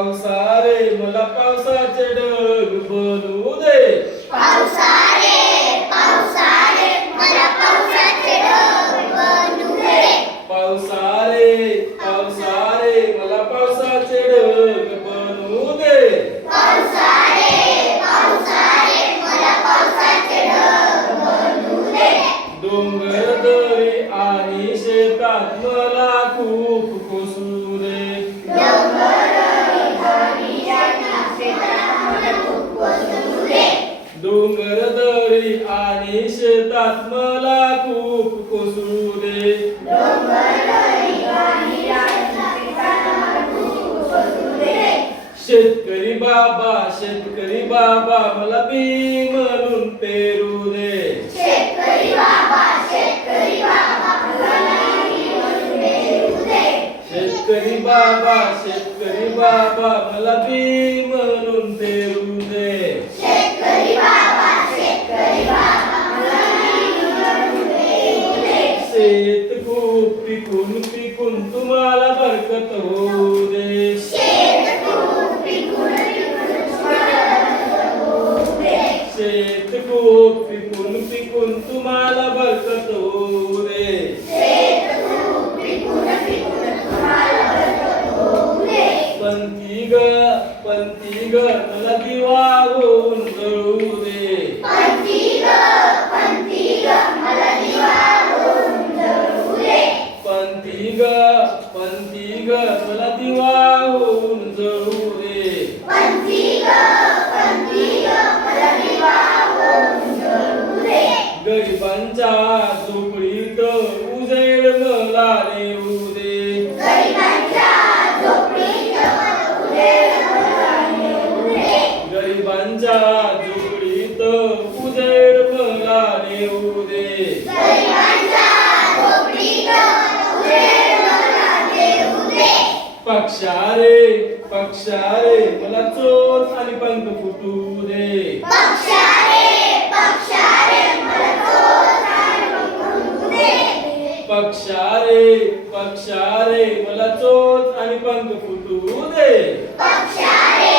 पावसा रे मला पावसाचे ढग बनू दे. पावसा रे मला पावसाचे ढग बनू दे. पावसा रे मला पावसाचे ढग बनू दे. पावसा रे मला पावसाचे ढग बनू दे. डोंगर दरी आणि शेतात मला खूप कोसू दे. डोंगर दरी आणि शेतात मला खूप कोसळू दे. शेतकरी बाबा मला बी म्हणून पेरू दे. शेतकरी बाबा मला बी म्हणून पेरू दे. शेतकरी बाबा मला बी म्हणून पेरू दे. शेतकरी बाबा मला बी म्हणून पेरू दे. शेत खूप पिकून तुम्हाला बरकत होऊ दे. शेत खूप पिकून शेत खूप पिकून तुम्हाला बरकत होऊ दे. शेत खूप पिकून तुम्हाला बरकत होऊ दे. पंथी ग मला दिवा होऊन जळू दे. पंथी ग मला दिवा होऊन जळू दे. पंथी ग मला दिवा होऊन जळू दे. पंथी ग मला दिवा होऊन जळू दे. गरिबांच्या झोपडीत उजेड मला नेऊ दे. गरिबांच्या झोपडीत उजेड मला नेऊ दे. गरिबांच्या झोपडीत उजेड मला नेऊ दे. गरिबांच्या झोपडीत उजेड मला नेऊ दे. पक्षा रे मला चोच आणि पंख फुटू दे. पक्षा रे मला चोच आणि पंख फुटू दे. पक्षा रे मला चोच आणि पंख फुटू दे. पक्षा रे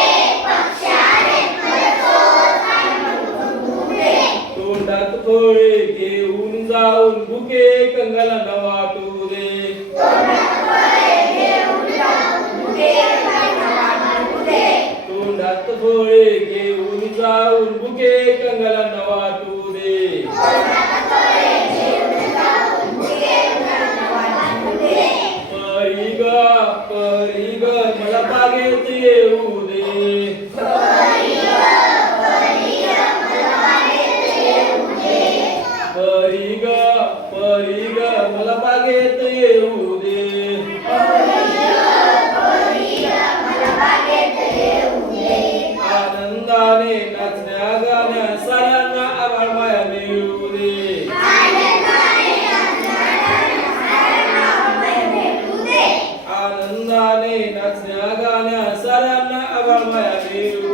मला चोच आणि पंख फुटू दे. तोंडात फळे घेऊन जाऊन भुके कंगालांना वाटू दे. तोंडात फळे घेऊन जाऊन भुके कंगालांना वाटू दे. तोंडात फळे घेऊन जाऊन भुके कंगालांना वाटू दे. तोंडात फळे घेऊन जाऊन भुके कंगालांना वाटू दे. परी ग मला बागेत येऊ दे. परी ग मला बागेत येऊ दे. परी ग मला बागेत येऊ दे. परी ग मला बागेत येऊ दे. आनंदाने नाचण्या गाण्या साऱ्यांना आभाळ माया मिळू दे. आनंदाने भेटू दे. आनंदाने नाचण्या गाण्या साऱ्यांना आभाळ माया मिळू